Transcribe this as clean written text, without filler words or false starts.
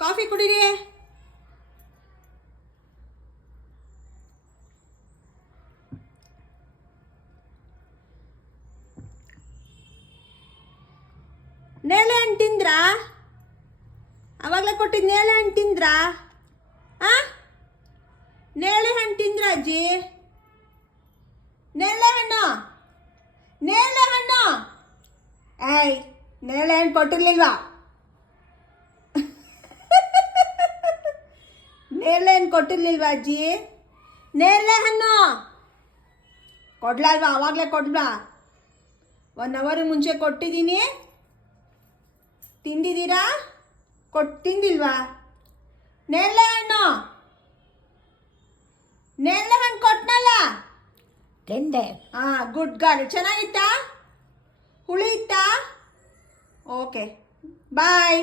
Coffee ಕುಡೀರಿ. ನೇಳೆ ಹಣ್ಣು ತಿಂದ್ರಾ? ಅವಾಗಲೇ ಕೊಟ್ಟಿದ್ದು ನೇಳೆ ಹಣ್ಣು ತಿಂದ್ರಾ? ಆ ನೇಳೆ ಹಣ್ಣು ತಿಂದ್ರ ಅಜ್ಜಿ? ನೇಳೆ ಹಣ್ಣು ನೇಳೆ ಹಣ್ಣು ಏಯ್ ನೇಳೆ ಹಣ್ಣು ಕೊಟ್ಟಿರ್ಲಿಲ್ವಾ? ನೇರಳೆ ಹಣ್ಣು ಕೊಟ್ಟಿರ್ಲಿಲ್ವಾ ಅಜ್ಜಿ? ನೇರಳೆ ಹಣ್ಣು ಕೊಡ್ಲಲ್ವಾ? ಅವಾಗಲೇ ಕೊಡ್ಲಾ? 1 ಅವರ್ ಮುಂಚೆ ಕೊಟ್ಟಿದ್ದೀನಿ. ತಿಂದಿದ್ದೀರಾ? ತಿಂದಿಲ್ವಾ? ನೇರಳೆ ಹಣ್ಣು ಕೊಟ್ನಲ್ಲ. ತಿಂದೆ. Good girl. ಚೆನ್ನಾಗಿತ್ತಾ? ಹುಳಿ ಇತ್ತಾ? ಓಕೆ ಬಾಯ್.